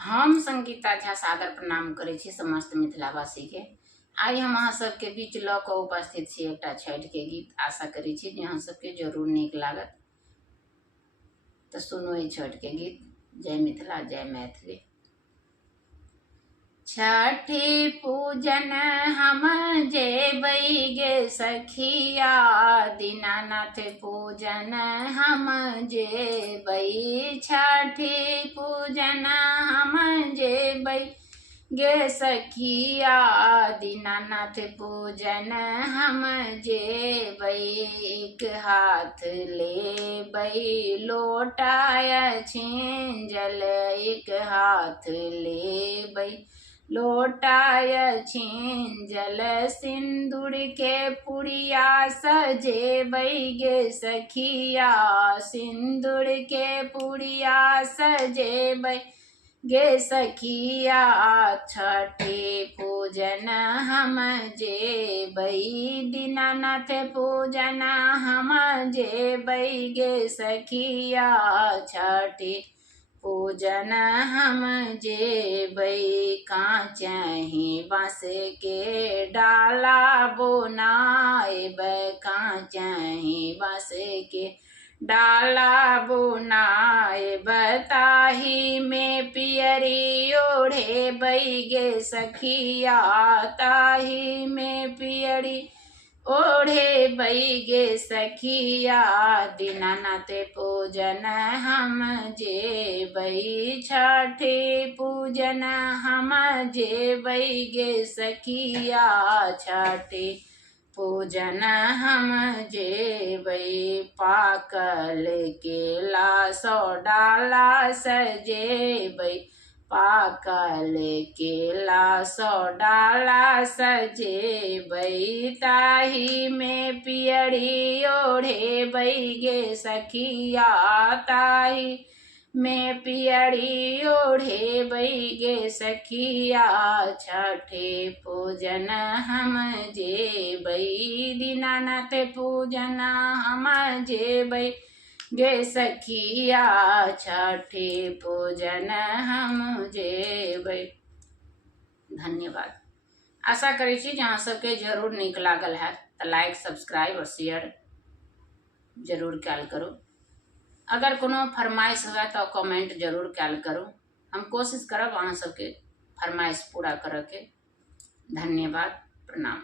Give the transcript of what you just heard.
हम संगीता झा सादर प्रणाम करै छी समस्त मिथिलावासी के। आइ हम अहाँ सबके बीच लऽ कऽ उपस्थित छी एकटा छठि के गीत। आशा करै छी जे अहाँ सबके जरूर नीक लागत। तऽ सुनू ई छठि के गीत। जय मिथिला, जय मैथिली। छठि पूजन हम जेबै गे सखिया, दीनानाथ पूजन हम जेबै। छठि पूजन हम जेबै गे सखिया, दीनानाथ पूजन हम जेबै। एक हाथ लेबै लोटाय छिंजल, एक हाथ लेबै लोटाय छिंजल। सिंदूर के पुड़िया सजेबै गे सखिया, सिंदूर के पुड़िया सजेबै गे सखिया। छठि पूजन हम जेबै, दीनानाथ पूजन हम जेबै गे सखिया। छठि पूजन हम जेबै। कांचहि बाँस के डाला बुनाएबै, कांचहि बाँस के डाला बुनाएबै। ताही में पियरी ओढ़ेबै गे सखिया, ताही में पियरी ओढ़ेबै गे सखिया। दीनानाथ पूजन हम जेबै, छठि पूजन हम जेबै गे सखिया। छठि पूजन हम जेबै। पाकल केला सौ डाला सजेबै, पाकल केला सौ डाला सजेबै। ताही में पियरी ओढ़ेबै गे सखिया, ताही में पियरी ओढ़ेबै गे सखिया। छठि पूजन हम जेबै, दीनानाथ पूजन हम जेबै गे सखिया। छठि पूजन हम जेबै। धन्यवाद। आशा करै छी जे अहाँ सबके जरूर नीक लागल हैत। तऽ लाइक, सब्सक्राइब और शेयर जरूर कैल करू। अगर कोनो फरमाइश हुए तो कमेंट जरूर कैल करू। हम कोशिश करब अहाँ सबके फरमाइश पूरा करऽ के। धन्यवाद, प्रणाम।